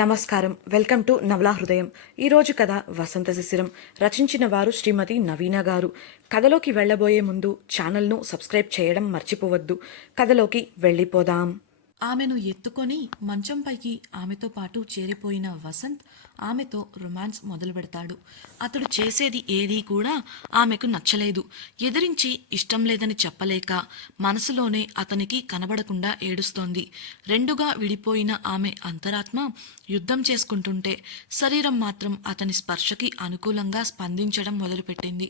నమస్కారం. Welcome to నవలా హృదయం. ఈరోజు కథ వసంత శిశిరం. రచించిన వారు శ్రీమతి నవీన గారు. కథలోకి వెళ్ళబోయే ముందు ఛానల్ను సబ్స్క్రైబ్ చేయడం మర్చిపోవద్దు. కథలోకి వెళ్ళిపోదాం. ఆమెను ఎత్తుకొని మంచంపైకి ఆమెతో పాటు చేరిపోయిన వసంత్ ఆమెతో రొమాన్స్ మొదలు పెడతాడు. అతడు చేసేది ఏదీ కూడా ఆమెకు నచ్చలేదు. ఎదిరించి ఇష్టం లేదని చెప్పలేక మనసులోనే అతనికి కనబడకుండా ఏడుస్తోంది. రెండుగా విడిపోయిన ఆమె అంతరాత్మ యుద్ధం చేసుకుంటుంటే శరీరం మాత్రం అతని స్పర్శకి అనుకూలంగా స్పందించడం మొదలుపెట్టింది.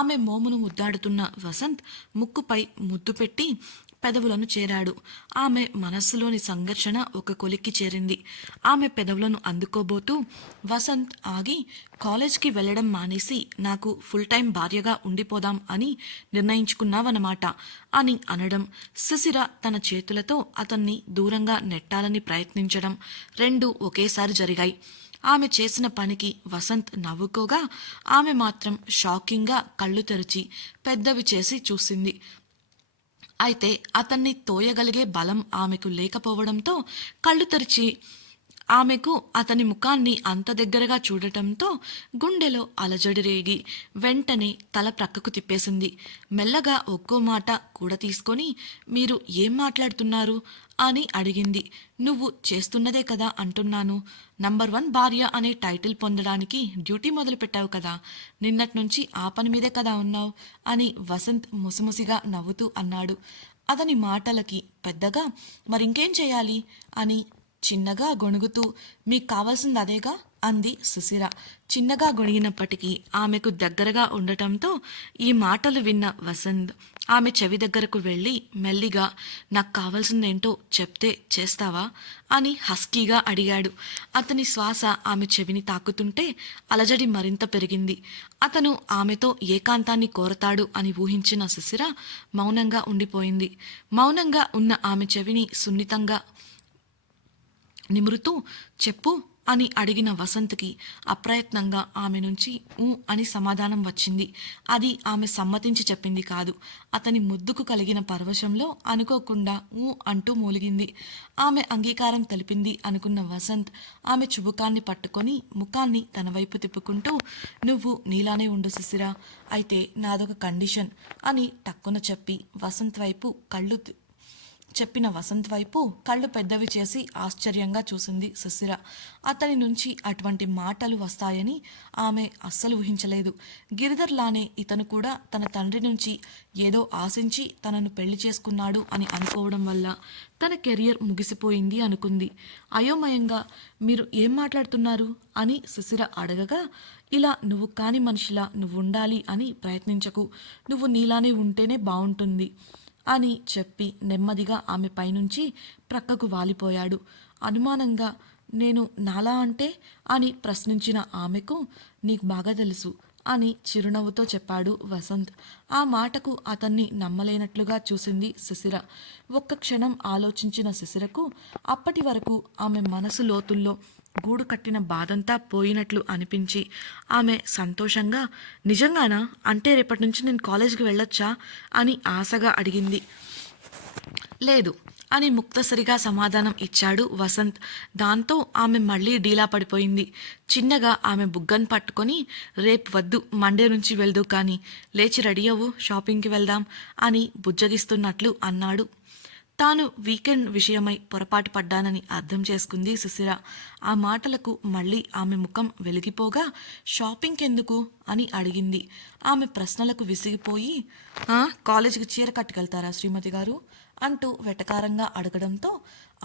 ఆమె మోమును ముద్దాడుతున్న వసంత్ ముక్కుపై ముద్దు పెట్టి పెదవులను చేరాడు. ఆమె మనస్సులోని సంఘర్షణ ఒక కొలిక్కి చేరింది. ఆమె పెదవులను అందుకోబోతూ వసంత్ ఆగి, కాలేజ్కి వెళ్ళడం మానేసి నాకు ఫుల్ టైం భార్యగా ఉండిపోదాం అని నిర్ణయించుకున్నావన్నమాట అని అనడం, శిశిర తన చేతులతో అతన్ని దూరంగా నెట్టాలని ప్రయత్నించడం రెండూ ఒకేసారి జరిగాయి. ఆమె చేసిన పనికి వసంత్ నవ్వుకోగా ఆమె మాత్రం షాకింగ్గా కళ్ళు తెరిచి పెద్దవి చేసి చూసింది. అయితే అతన్ని తోయగలిగే బలం ఆమెకు లేకపోవడంతో కళ్ళు తెరిచి ఆమెకు అతని ముఖాన్ని అంత దగ్గరగా చూడటంతో గుండెలో అలజడి రేగి వెంటనే తల ప్రక్కకు తిప్పేసింది. మెల్లగా ఒక్కో మాట కూడా తీసుకొని, మీరు ఏం మాట్లాడుతున్నారు అని అడిగింది. నువ్వు చేస్తున్నదే కదా అంటున్నాను. నంబర్ 1 భార్య అనే టైటిల్ పొందడానికి డ్యూటీ మొదలుపెట్టావు కదా, నిన్నటి నుంచి ఆ పని మీదే కదా ఉన్నావు అని వసంత్ ముసిముసిగా నవ్వుతూ అన్నాడు. అతని మాటలకి పెద్దగా మరింకేం చేయాలి అని చిన్నగా గొణుగుతూ, మీకు కావాల్సింది అదేగా అంది సుశీర. చిన్నగా గొణిగినప్పటికీ ఆమెకు దగ్గరగా ఉండటంతో ఈ మాటలు విన్న వసంత్ ఆమె చెవి దగ్గరకు వెళ్ళి మెల్లిగా, నాకు కావాల్సిందేంటో చెప్తే చేస్తావా అని హస్కీగా అడిగాడు. అతని శ్వాస ఆమె చెవిని తాకుతుంటే అలజడి మరింత పెరిగింది. అతను ఆమెతో ఏకాంతాన్ని కోరతాడు అని ఊహించిన సుశీర మౌనంగా ఉండిపోయింది. మౌనంగా ఉన్న ఆమె చెవిని సున్నితంగా నిమురుతూ, చెప్పు అని అడిగిన వసంత్కి అప్రయత్నంగా ఆమె నుంచి ఊ అని సమాధానం వచ్చింది. అది ఆమె సమ్మతించి చెప్పింది కాదు. అతని ముద్దుకు కలిగిన పరవశంలో అనుకోకుండా ఊ అంటూ మూలిగింది. ఆమె అంగీకారం తెలిపింది అనుకున్న వసంత్ ఆమె చుబుకాన్ని పట్టుకొని ముఖాన్ని తన వైపు తిప్పుకుంటూ, నువ్వు నీలానే ఉండు సుశీరా, అయితే నాదొక కండిషన్ అని టక్కున చెప్పి వసంత్ వైపు కళ్ళు పెద్దవి చేసి ఆశ్చర్యంగా చూసింది సుశీర. అతని నుంచి అటువంటి మాటలు వస్తాయని ఆమె అస్సలు ఊహించలేదు. గిరిధర్లానే ఇతను కూడా తన తండ్రి నుంచి ఏదో ఆశించి తనను పెళ్లి చేసుకున్నాడు అని అనుకోవడం వల్ల తన కెరియర్ ముగిసిపోయింది అనుకుంది. అయోమయంగా, మీరు ఏం మాట్లాడుతున్నారు అని సుశీర అడగగా, ఇలా నువ్వు కాని మనిషిలా నువ్వు ఉండాలి అని ప్రయత్నించకు, నువ్వు నీలానే ఉంటేనే బాగుంటుంది అని చెప్పి నెమ్మదిగా ఆమె పైనుంచి ప్రక్కకు వాలిపోయాడు. అనుమానంగా, నేను నాలా అంటే అని ప్రశ్నించిన ఆమెకు, నీకు బాగా తెలుసు అని చిరునవ్వుతో చెప్పాడు వసంత్. ఆ మాటకు అతన్ని నమ్మలేనట్లుగా చూసింది సుశీర. ఒక్క క్షణం ఆలోచించిన సుశీరకు అప్పటి వరకు ఆమె మనసు లోతుల్లో గూడు కట్టిన బాధంతా పోయినట్లు అనిపించి ఆమె సంతోషంగా, నిజంగానా, అంటే రేపటి నుంచి నేను కాలేజీకి వెళ్ళొచ్చా అని ఆశగా అడిగింది. లేదు అని ముక్తసరిగా సమాధానం ఇచ్చాడు వసంత్. దాంతో ఆమె మళ్ళీ డీలా పడిపోయింది. చిన్నగా ఆమె బుగ్గను పట్టుకొని, రేపు వద్దు, మండే నుంచి వెళ్దు కానీ, లేచి రెడీ అవ్వు, షాపింగ్కి వెళ్దాం అని బుజ్జగిస్తున్నట్లు అన్నాడు. తాను వీకెండ్ విషయమై పొరపాటు పడ్డానని అర్థం చేసుకుంది సుశీర. ఆ మాటలకు మళ్ళీ ఆమె ముఖం వెలిగిపోగా, షాపింగ్ ఎందుకు అని అడిగింది. ఆమె ప్రశ్నలకు విసిగిపోయి, కాలేజీకి చీర కట్టుకెళ్తారా శ్రీమతి గారు అంటూ వెటకారంగా అడగడంతో,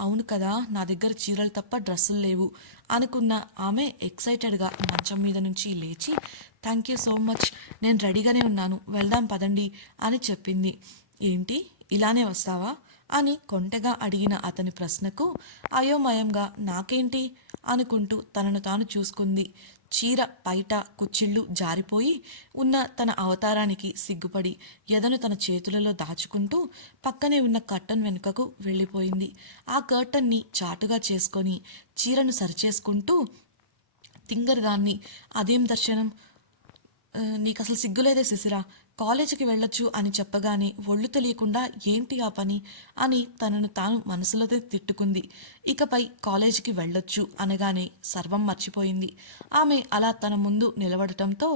అవును కదా, నా దగ్గర చీరలు తప్ప డ్రెస్సులు లేవు అనుకున్న ఆమె ఎక్సైటెడ్గా మంచం మీద నుంచి లేచి, థ్యాంక్ యూ సో మచ్, నేను రెడీగానే ఉన్నాను, వెళ్దాం పదండి అని చెప్పింది. ఏంటి ఇలానే వస్తావా అని కొంటెగా అడిగిన అతని ప్రశ్నకు అయోమయంగా, నాకేంటి అనుకుంటూ తనను తాను చూసుకుంది. చీర పైట కుచ్చిళ్ళు జారిపోయి ఉన్న తన అవతారానికి సిగ్గుపడి ఎదను తన చేతులలో దాచుకుంటూ పక్కనే ఉన్న కర్టన్ వెనుకకు వెళ్ళిపోయింది. ఆ కర్టన్ని చాటుగా చేసుకొని చీరను సరిచేసుకుంటూ, తింగరదాన్ని, అదేం దర్శనం, నీకు అసలు సిగ్గులేదే శిశిరా, కాలేజీకి వెళ్ళొచ్చు అని చెప్పగానే ఒళ్ళు తెలియకుండా ఏంటి ఆ పని అని తనను తాను మనసులోనే తిట్టుకుంది. ఇకపై కాలేజీకి వెళ్ళొచ్చు అనగానే సర్వం మర్చిపోయింది. ఆమె అలా తన ముందు నిలబడటంతో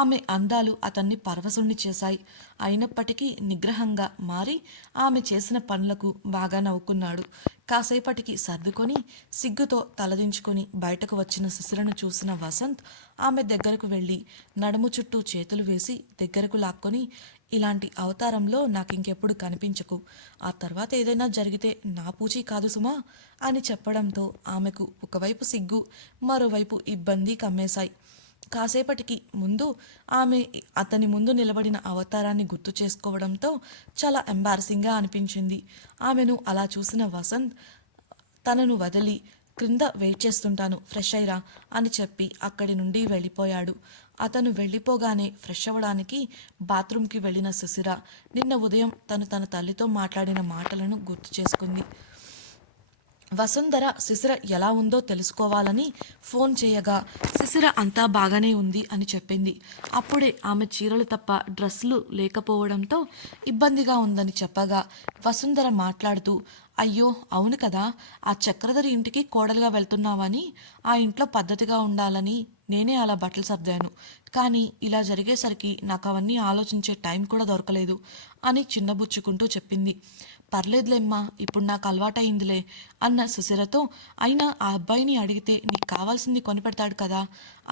ఆమె అందాలు అతన్ని పరవశుణ్ణి చేశాయి. అయినప్పటికీ నిగ్రహంగా మారి ఆమె చేసిన పనులకు బాగా నవ్వుకున్నాడు. కాసేపటికి సర్దుకొని సిగ్గుతో తలదించుకొని బయటకు వచ్చిన శిశిరను చూసిన వసంత్ ఆమె దగ్గరకు వెళ్ళి నడుము చుట్టూ చేతులు వేసి దగ్గరకు లాక్కొని, ఇలాంటి అవతారంలో నాకింకెప్పుడు కనిపించకు, ఆ తర్వాత ఏదైనా జరిగితే నా పూచీ కాదు సుమా అని చెప్పడంతో ఆమెకు ఒకవైపు సిగ్గు, మరోవైపు ఇబ్బంది కమ్మేశాయి. కాసేపటికి ముందు ఆమె అతని ముందు నిలబడిన అవతారాన్ని గుర్తు చేసుకోవడంతో చాలా ఎంబారసింగ్గా అనిపించింది. ఆమెను అలా చూసిన వసంత్ తనను వదిలి క్రింద వెయిట్ చేస్తుంటాను, ఫ్రెష్ అయ్యిరా అని చెప్పి అక్కడి నుండి వెళ్ళిపోయాడు. అతను వెళ్ళిపోగానే ఫ్రెష్ అవ్వడానికి బాత్రూంకి వెళ్ళిన శిశిర నిన్న ఉదయం తన తల్లితో మాట్లాడిన మాటలను గుర్తు చేసుకుంది. వసుంధర శిశిర ఎలా ఉందో తెలుసుకోవాలని ఫోన్ చేయగా శిశిర అంతా బాగానే ఉంది అని చెప్పింది. అప్పుడే ఆమె చీరలు తప్ప డ్రెస్సులు లేకపోవడంతో ఇబ్బందిగా ఉందని చెప్పగా వసుంధర మాట్లాడుతూ, అయ్యో అవును కదా, ఆ చక్రధరి ఇంటికి కోడలుగా వెళ్తున్నావని, ఆ ఇంట్లో పద్ధతిగా ఉండాలని నేనే అలా బట్టలు సర్దాను. కానీ ఇలా జరిగేసరికి నాకు అవన్నీ ఆలోచించే టైం కూడా దొరకలేదు అని చిన్నబుచ్చుకుంటూ చెప్పింది. పర్లేదులేమ్మా, ఇప్పుడు నాకు అలవాటయిందిలే అన్న శిశిరతో, అయినా ఆ అబ్బాయిని అడిగితే నీకు కావాల్సింది కొనిపెడతాడు కదా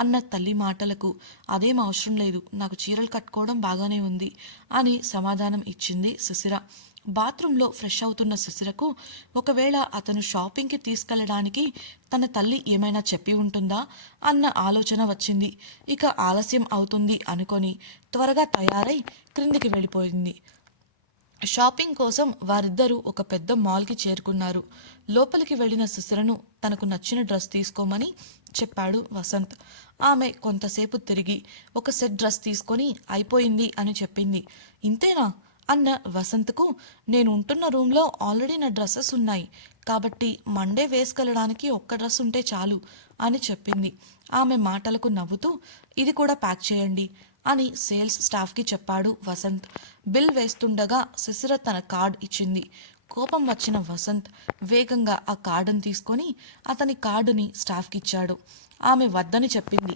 అన్న తల్లి మాటలకు, అదేం అవసరం లేదు, నాకు చీరలు కట్టుకోవడం బాగానే ఉంది అని సమాధానం ఇచ్చింది శిశిర. బాత్రూంలో ఫ్రెష్ అవుతున్న శిశిరకు ఒకవేళ అతను షాపింగ్కి తీసుకెళ్లడానికి తన తల్లి ఏమైనా చెప్పి ఉంటుందా అన్న ఆలోచన వచ్చింది. ఇక ఆలస్యం అవుతుంది అనుకొని త్వరగా తయారై క్రిందికి వెళ్ళిపోయింది. షాపింగ్ కోసం వారిద్దరూ ఒక పెద్ద మాల్కి చేరుకున్నారు. లోపలికి వెళ్ళిన శిశిరను తనకు నచ్చిన డ్రెస్ తీసుకోమని చెప్పాడు వసంత్. ఆమె కొంతసేపు తిరిగి ఒక సెట్ డ్రెస్ తీసుకొని అయిపోయింది అని చెప్పింది. ఇంతేనా అన్న వసంత్కు, నేను ఉంటున్న రూమ్లో ఆల్రెడీ నా డ్రెస్సెస్ ఉన్నాయి కాబట్టి మండే వేసుకెళ్ళడానికి ఒక్క డ్రెస్ ఉంటే చాలు అని చెప్పింది. ఆమె మాటలకు నవ్వుతూ, ఇది కూడా ప్యాక్ చేయండి అని సేల్స్ స్టాఫ్కి చెప్పాడు వసంత్. బిల్ వేస్తుండగా శిశిర తన కార్డ్ ఇచ్చింది. కోపం వచ్చిన వసంత్ వేగంగా ఆ కార్డును తీసుకొని అతని కార్డుని స్టాఫ్కి ఇచ్చాడు. ఆమె వద్దని చెప్పింది.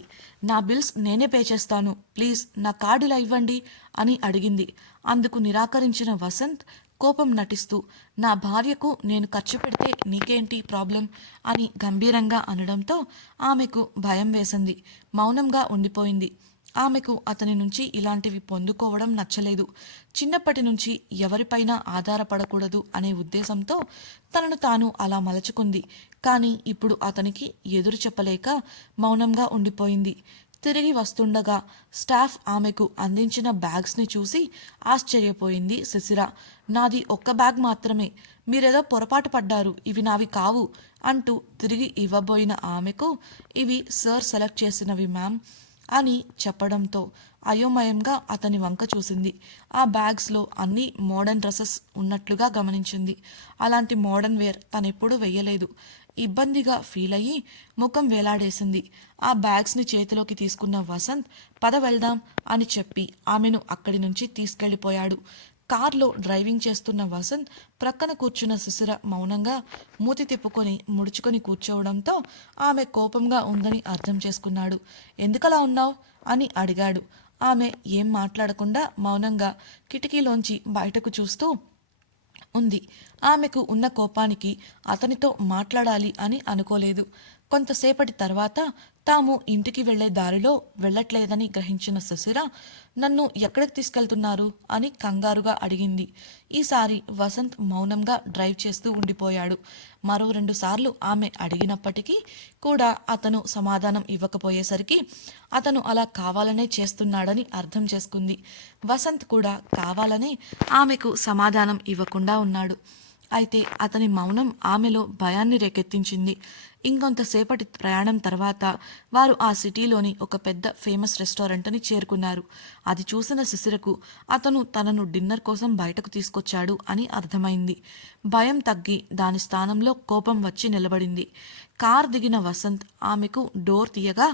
నా బిల్స్ నేనే పే చేస్తాను, ప్లీజ్ నా కార్డు ఇలా ఇవ్వండి అని అడిగింది. అందుకు నిరాకరించిన వసంత్ కోపం నటిస్తూ, నా భార్యకు నేను ఖర్చు పెడితే నీకేంటి ప్రాబ్లం అని గంభీరంగా అనడంతో ఆమెకు భయం వేసింది. మౌనంగా ఉండిపోయింది. ఆమెకు అతని నుంచి ఇలాంటివి పొందుకోవడం నచ్చలేదు. చిన్నప్పటి నుంచి ఎవరిపైనా ఆధారపడకూడదు అనే ఉద్దేశంతో తనను తాను అలా మలచుకుంది. కానీ ఇప్పుడు అతనికి ఎదురు చెప్పలేక మౌనంగా ఉండిపోయింది. తిరిగి వస్తుండగా స్టాఫ్ ఆమెకు అందించిన బ్యాగ్స్ని చూసి ఆశ్చర్యపోయింది శిశిర. నాది ఒక్క బ్యాగ్ మాత్రమే, మీరేదో పొరపాటు పడ్డారు, ఇవి నావి కావు అంటూ తిరిగి ఇవ్వబోయిన ఆమెకు, ఇవి సార్ సెలెక్ట్ చేసినవి మ్యామ్ అని చెప్పడంతో అయోమయంగా అతని వంక చూసింది. ఆ బ్యాగ్స్లో అన్ని మోడర్న్ డ్రెస్సెస్ ఉన్నట్లుగా గమనించింది. అలాంటి మోడర్న్ వేర్ తనెప్పుడూ వెయ్యలేదు. ఇబ్బందిగా ఫీల్ అయ్యి ముఖం వేలాడేసింది. ఆ బ్యాగ్స్ని చేతిలోకి తీసుకున్న వసంత్, పద వెళ్దాం అని చెప్పి ఆమెను అక్కడి నుంచి తీసుకెళ్లిపోయాడు. కార్లో డ్రైవింగ్ చేస్తున్న వసంత్ ప్రక్కన కూర్చున్న శిశిర మౌనంగా మూతి తిప్పుకొని ముడుచుకొని కూర్చోవడంతో ఆమె కోపంగా ఉందని అర్థం చేసుకున్నాడు. ఎందుకలా ఉన్నావు అని అడిగాడు. ఆమె ఏం మాట్లాడకుండా మౌనంగా కిటికీలోంచి బయటకు చూస్తూ ఉంది. ఆమెకు ఉన్న కోపానికి అతనితో మాట్లాడాలి అని అనుకోలేదు. కొంతసేపటి తర్వాత తాము ఇంటికి వెళ్లే దారిలో వెళ్ళట్లేదని గ్రహించిన శిశిర, నన్ను ఎక్కడికి తీసుకెళ్తున్నారు అని కంగారుగా అడిగింది. ఈసారి వసంత్ మౌనంగా డ్రైవ్ చేస్తూ ఉండిపోయాడు. మరో 2 సార్లు ఆమె అడిగినప్పటికీ కూడా అతను సమాధానం ఇవ్వకపోయేసరికి అతను అలా కావాలనే చేస్తున్నాడని అర్థం చేసుకుంది. వసంత్ కూడా కావాలనే ఆమెకు సమాధానం ఇవ్వకుండా ఉన్నాడు. అయితే అతని మౌనం ఆమెలో భయాన్ని రేకెత్తించింది. ఇంకొంతసేపటి ప్రయాణం తర్వాత వారు ఆ సిటీలోని ఒక పెద్ద ఫేమస్ రెస్టారెంట్ని చేరుకున్నారు. అది చూసిన శిశిరకు అతను తనను డిన్నర్ కోసం బయటకు తీసుకొచ్చాడు అని అర్థమైంది. భయం తగ్గి దాని స్థానంలో కోపం వచ్చి నిలబడింది. కార్ దిగిన వసంత్ ఆమెకు డోర్ తీయగా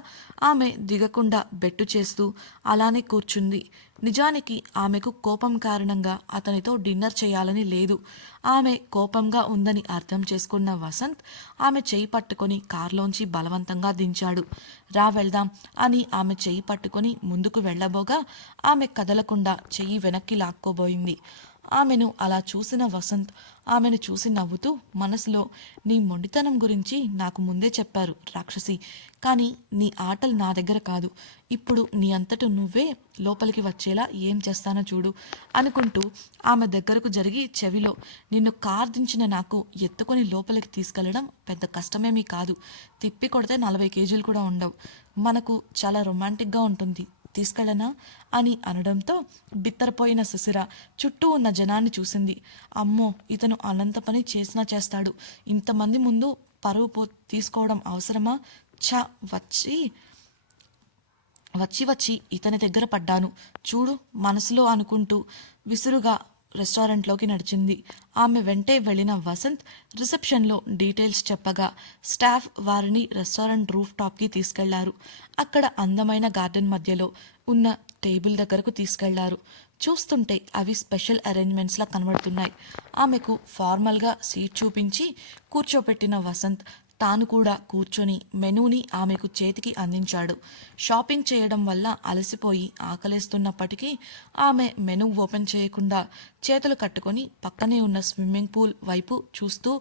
ఆమె దిగకుండా బెట్టు చేస్తూ అలానే కూర్చుంది. నిజానికి ఆమెకు కోపం కారణంగా అతనితో డిన్నర్ చేయాలని లేదు. ఆమె కోపంగా ఉందని అర్థం చేసుకున్న వసంత్ ఆమె చెయ్యి పట్టుకొని కారులోంచి బలవంతంగా దించాడు. రా వెళ్దాం అని ఆమె చెయ్యి పట్టుకొని ముందుకు వెళ్ళబోగా ఆమె కదలకుండా చెయ్యి వెనక్కి లాక్కోబోయింది. ఆమెను అలా చూసిన వసంత్ ఆమెను చూసి నవ్వుతూ మనసులో, నీ మొండితనం గురించి నాకు ముందే చెప్పారు రాక్షసి, కానీ నీ ఆటలు నా దగ్గర కాదు. ఇప్పుడు నీ అంతట నువ్వే లోపలికి వచ్చేలా ఏం చేస్తానో చూడు అనుకుంటూ ఆమె దగ్గరకు జరిగి చెవిలో, నిన్ను కార్దించిన నాకు ఎత్తుకొని లోపలికి తీసుకెళ్లడం పెద్ద కష్టమేమీ కాదు. తిప్పి కొడితే 40 కేజీలు కూడా ఉండవు. మనకు చాలా రొమాంటిక్గా ఉంటుంది, తీసుకెళ్ళనా అని అనడంతో బిత్తరపోయిన శిశిర చుట్టూ ఉన్న జనాన్ని చూసింది. అమ్మో, ఇతను అనంత పని చేసినా చేస్తాడు. ఇంతమంది ముందు పరువు తీసుకోవడం అవసరమా? ఛ, వచ్చి ఇతని దగ్గర పడ్డాను చూడు మనసులో అనుకుంటూ విసురుగా రెస్టారెంట్లోకి నడిచింది. ఆమె వెంటే వెళ్ళిన వసంత్ రిసెప్షన్లో డీటెయిల్స్ చెప్పగా స్టాఫ్ వారిని రెస్టారెంట్ రూఫ్ టాప్కి తీసుకెళ్లారు. అక్కడ అందమైన గార్డెన్ మధ్యలో ఉన్న టేబుల్ దగ్గరకు తీసుకెళ్లారు. చూస్తుంటే అవి స్పెషల్ అరేంజ్మెంట్స్లా కనబడుతున్నాయి. ఆమెకు ఫార్మల్గా సీట్ చూపించి కూర్చోపెట్టిన వసంత్ తాను కూడా కూర్చొని మెనూని ఆమెకు చేతికి అందించాడు. షాపింగ్ చేయడం వల్ల అలసిపోయి ఆకలేస్తున్నప్పటికీ ఆమె మెనూ ఓపెన్ చేయకుండా చేతులు కట్టుకొని పక్కనే ఉన్న స్విమ్మింగ్ పూల్ వైపు చూస్తూ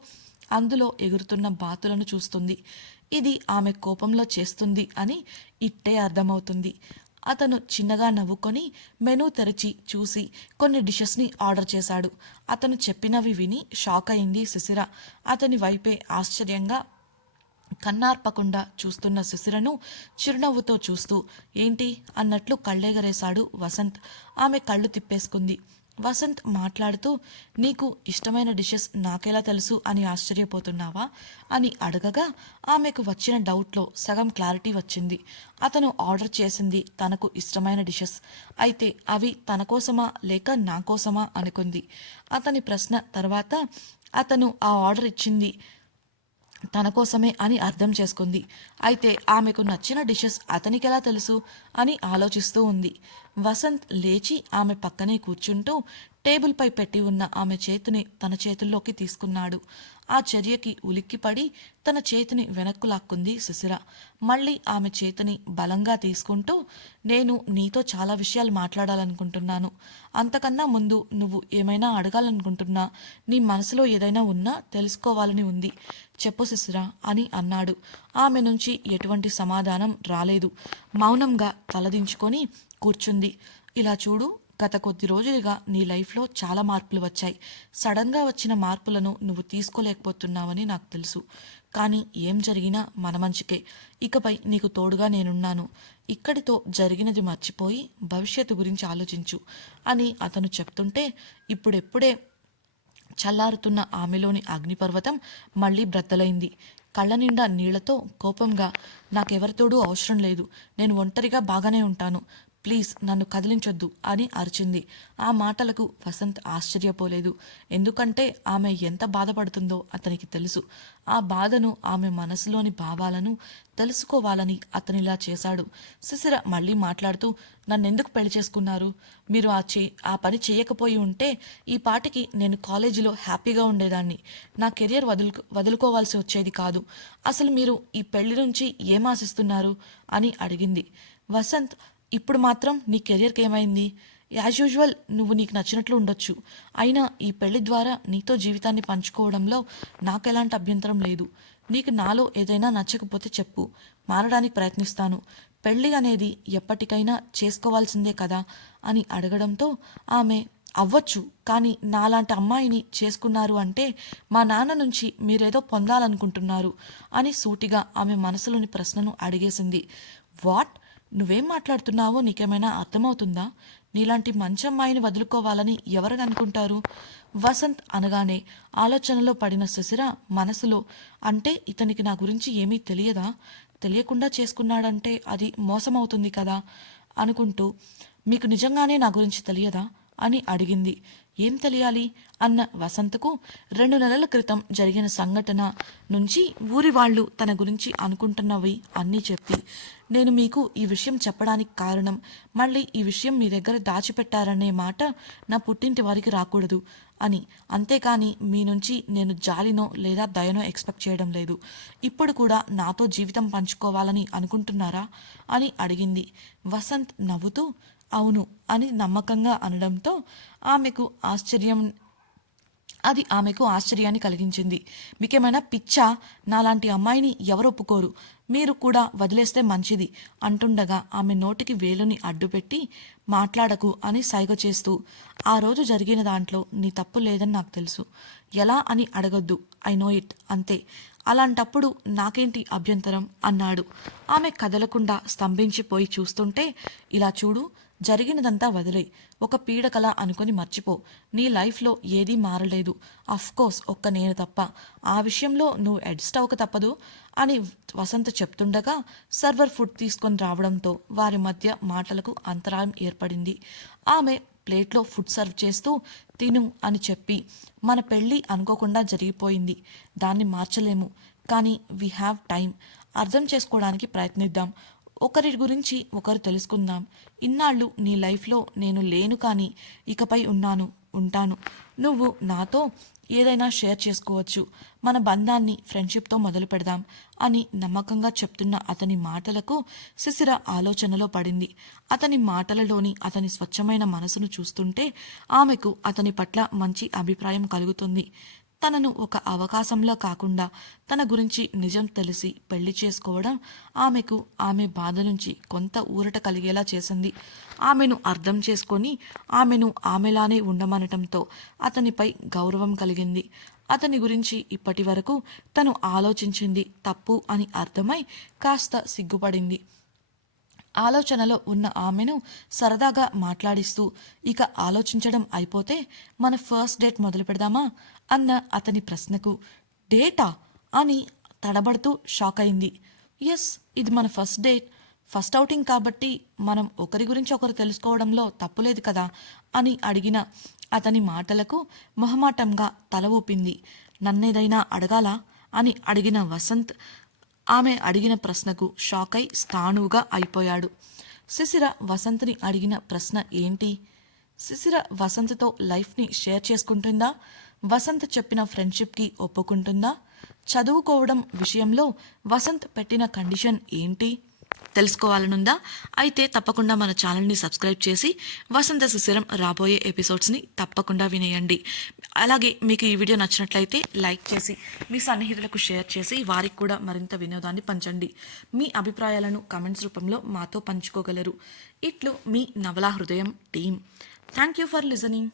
అందులో ఎగురుతున్న బాతులను చూస్తుంది. ఇది ఆమె కోపంలో చేస్తుంది అని ఇట్టే అర్థమవుతుంది. అతను చిన్నగా నవ్వుకొని మెనూ తెరిచి చూసి కొన్ని డిషెస్ని ఆర్డర్ చేశాడు. అతను చెప్పినవి విని షాక్ అయింది శిశిర. అతని వైపే ఆశ్చర్యంగా కన్నార్పకుండా చూస్తున్న శిశిరను చిరునవ్వుతో చూస్తూ ఏంటి అన్నట్లు కళ్ళెగరేశాడు వసంత్. ఆమె కళ్ళు తిప్పేసుకుంది. వసంత్ మాట్లాడుతూ, నీకు ఇష్టమైన డిషెస్ నాకెలా తెలుసు అని ఆశ్చర్యపోతున్నావా అని అడగగా ఆమెకు వచ్చిన డౌట్లో సగం క్లారిటీ వచ్చింది. అతను ఆర్డర్ చేసింది తనకు ఇష్టమైన డిషెస్ అయితే అవి తన కోసమా లేక నా కోసమా అనుకుంది. అతని ప్రశ్న తర్వాత అతను ఆ ఆర్డర్ ఇచ్చింది తన కోసమే అని అర్థం చేసుకుంది. అయితే ఆమెకు నచ్చిన డిషెస్ అతనికెలా తెలుసు అని ఆలోచిస్తూ ఉంది. వసంత్ లేచి ఆమె పక్కనే కూర్చుంటూ టేబుల్పై పెట్టి ఉన్న ఆమె చేతిని తన చేతుల్లోకి తీసుకున్నాడు. ఆ చర్యకి ఉలిక్కిపడి తన చేతిని వెనక్కు లాక్కుంది శిశిర. మళ్ళీ ఆమె చేతిని బలంగా తీసుకుంటూ, నేను నీతో చాలా విషయాలు మాట్లాడాలనుకుంటున్నాను. అంతకన్నా ముందు నువ్వు ఏమైనా అడగాలనుకుంటున్నా, నీ మనసులో ఏదైనా ఉన్నా తెలుసుకోవాలని ఉంది. చెప్పు శిశిర అని అన్నాడు. ఆమె నుంచి ఎటువంటి సమాధానం రాలేదు. మౌనంగా తలదించుకొని కూర్చుంది. ఇలా చూడు, గత కొద్ది రోజులుగా నీ లైఫ్లో చాలా మార్పులు వచ్చాయి. సడన్గా వచ్చిన మార్పులను నువ్వు తీసుకోలేకపోతున్నావని నాకు తెలుసు. కానీ ఏం జరిగినా మన మంచికే. ఇకపై నీకు తోడుగా నేనున్నాను. ఇక్కడితో జరిగినది మర్చిపోయి భవిష్యత్తు గురించి ఆలోచించు అని అతను చెప్తుంటే ఇప్పుడెప్పుడే చల్లారుతున్న ఆమెలోని అగ్నిపర్వతం మళ్ళీ బ్రద్దలైంది. కళ్ళ నిండా నీళ్లతో కోపంగా, నాకెవరితోడూ అవసరం లేదు, నేను ఒంటరిగా బాగానే ఉంటాను, ప్లీజ్ నన్ను కదిలించొద్దు అని అరిచింది. ఆ మాటలకు వసంత్ ఆశ్చర్యపోలేదు. ఎందుకంటే ఆమె ఎంత బాధపడుతుందో అతనికి తెలుసు. ఆ బాధను, ఆమె మనసులోని భావాలను తెలుసుకోవాలని అతనిలా చేశాడు. శిశిర మళ్ళీ మాట్లాడుతూ, నన్నెందుకు పెళ్లి చేసుకున్నారు? మీరు ఆ పని చేయకపోయి ఉంటే ఈ పాటికి నేను కాలేజీలో హ్యాపీగా ఉండేదాన్ని. నా కెరియర్ వదులుకోవాల్సి వచ్చేది కాదు. అసలు మీరు ఈ పెళ్లి నుంచి ఏం ఆశిస్తున్నారు అని అడిగింది. వసంత్, ఇప్పుడు మాత్రం నీ కెరియర్కి ఏమైంది? యాజ్ యూజువల్ నువ్వు నీకు నచ్చినట్లు ఉండొచ్చు. అయినా ఈ పెళ్లి ద్వారా నీతో జీవితాన్ని పంచుకోవడంలో నాకు ఎలాంటి అభ్యంతరం లేదు. నీకు నాలో ఏదైనా నచ్చకపోతే చెప్పు, మారడానికి ప్రయత్నిస్తాను. పెళ్లి అనేది ఎప్పటికైనా చేసుకోవాల్సిందే కదా అని అడగడంతో ఆమె, అవ్వచ్చు, కానీ నాలాంటి అమ్మాయిని చేసుకున్నారు అంటే మా నాన్న నుంచి మీరేదో పొందాలనుకుంటున్నారు అని సూటిగా ఆమె మనసులోని ప్రశ్నను అడిగేసింది. వాట్? నువ్వేం మాట్లాడుతున్నావో నీకేమైనా అర్థమవుతుందా? నీలాంటి మంచి అమ్మాయిని వదులుకోవాలని ఎవరు అనుకుంటారు? వసంత్ అనగానే ఆలోచనలో పడిన శిశిర మనసులో, అంటే ఇతనికి నా గురించి ఏమీ తెలియదా? తెలియకుండా చేసుకున్నాడంటే అది మోసమవుతుంది కదా అనుకుంటూ, మీకు నిజంగానే నా గురించి తెలియదా అని అడిగింది. ఏం తెలియాలి అన్న వసంతకు 2 నెలల క్రితం జరిగిన సంఘటన నుంచి ఊరి వాళ్ళు తన గురించి అనుకుంటున్నవి అన్నీ చెప్పి, నేను మీకు ఈ విషయం చెప్పడానికి కారణం మళ్ళీ ఈ విషయం మీ దగ్గర దాచిపెట్టారనే మాట నా పుట్టింటి వారికి రాకూడదు అని, అంతేకాని మీ నుంచి నేను జాలినో లేదా దయనో ఎక్స్పెక్ట్ చేయడం లేదు. ఇప్పుడు కూడా నాతో జీవితం పంచుకోవాలని అనుకుంటున్నారా అని అడిగింది. వసంత్ నవ్వుతూ అవును అని నమ్మకంగా అనడంతో ఆమెకు ఆశ్చర్యాన్ని కలిగించింది. మీకేమైనా పిచ్చా? నాలాంటి అమ్మాయిని ఎవరు ఒప్పుకోరు, మీరు కూడా వదిలేస్తే మంచిది అంటుండగా ఆమె నోటికి వేలుని అడ్డుపెట్టి మాట్లాడకు అని సైగ చేస్తూ, ఆ రోజు జరిగిన దాంట్లో నీ తప్పు లేదని నాకు తెలుసు. ఎలా అని అడగొద్దు, ఐ నో ఇట్, అంతే. అలాంటప్పుడు నాకేంటి అభ్యంతరం అన్నాడు. ఆమె కదలకుండా స్తంభించిపోయి చూస్తుంటే, ఇలా చూడు, జరిగినదంతా వదిలే, ఒక పీడకల అనుకుని మర్చిపో. నీ లైఫ్లో ఏదీ మారలేదు, అఫ్కోర్స్ ఒక్క నేను తప్ప. ఆ విషయంలో నువ్వు ఎడ్స్ట్ అవ్వక తప్పదు అని వసంత్ చెప్తుండగా సర్వర్ ఫుడ్ తీసుకొని రావడంతో వారి మధ్య మాటలకు అంతరాయం ఏర్పడింది. ఆమె ప్లేట్లో ఫుడ్ సర్వ్ చేస్తూ తిను అని చెప్పి, మన పెళ్ళి అనుకోకుండా జరిగిపోయింది, దాన్ని మార్చలేము, కానీ వీ హ్యావ్ టైం, అర్థం చేసుకోవడానికి ప్రయత్నిద్దాం, ఒకరి గురించి ఒకరు తెలుసుకుందాం. ఇన్నాళ్ళు నీ లైఫ్లో నేను లేను, కానీ ఇకపై ఉంటాను. నువ్వు నాతో ఏదైనా షేర్ చేసుకోవచ్చు. మన బంధాన్ని ఫ్రెండ్షిప్తో మొదలు పెడదాం అని నమ్మకంగా చెప్తున్న అతని మాటలకు శిశిర ఆలోచనలో పడింది. అతని మాటలలోని అతని స్వచ్ఛమైన మనసును చూస్తుంటే ఆమెకు అతని పట్ల మంచి అభిప్రాయం కలుగుతుంది. తనను ఒక అవకాశంలా కాకుండా తన గురించి నిజం తెలిసి పెళ్లి చేసుకోవడం ఆమెకు ఆమె బాధ నుంచి కొంత ఊరట కలిగేలా చేసింది. ఆమెను అర్థం చేసుకొని ఆమెను ఆమెలానే ఉండమనటంతో అతనిపై గౌరవం కలిగింది. అతని గురించి ఇప్పటి వరకు తను ఆలోచించింది తప్పు అని అర్థమై కాస్త సిగ్గుపడింది. ఆలోచనలో ఉన్న ఆమెను సరదాగా మాట్లాడిస్తూ, ఇక ఆలోచించడం అయిపోతే మన ఫస్ట్ డేట్ మొదలు పెడదామా అన్న అతని ప్రశ్నకు, డేటా అని తడబడుతూ షాక్ అయింది. ఎస్, ఇది మన ఫస్ట్ డేట్, ఫస్ట్ అవుటింగ్ కాబట్టి మనం ఒకరి గురించి ఒకరు తెలుసుకోవడంలో తప్పులేదు కదా అని అడిగిన అతని మాటలకు మొహమాటంగా తల ఊపింది. నన్నేదైనా అడగాలా అని అడిగిన వసంత్ ఆమె అడిగిన ప్రశ్నకు షాక్ అయి స్థాణువుగా అయిపోయాడు. శిశిర వసంత్ని అడిగిన ప్రశ్న ఏంటి? శిశిర వసంత్తో లైఫ్ని షేర్ చేసుకుంటుందా? వసంత్ చెప్పిన ఫ్రెండ్షిప్కి ఒప్పుకుంటుందా? చదువుకోవడం విషయంలో వసంత్ పెట్టిన కండిషన్ ఏంటి తెలుసుకోవాలనుందా? అయితే తప్పకుండా మన ఛానల్ని సబ్స్క్రైబ్ చేసి వసంత శిశిరం రాబోయే ఎపిసోడ్స్ని తప్పకుండా వినేయండి. అలాగే మీకు ఈ వీడియో నచ్చినట్లయితే లైక్ చేసి మీ సన్నిహితులకు షేర్ చేసి వారికి కూడా మరింత వినోదాన్ని పంచండి. మీ అభిప్రాయాలను కమెంట్స్ రూపంలో మాతో పంచుకోగలరు. ఇట్లు మీ నవలా హృదయం team. Thank you for listening.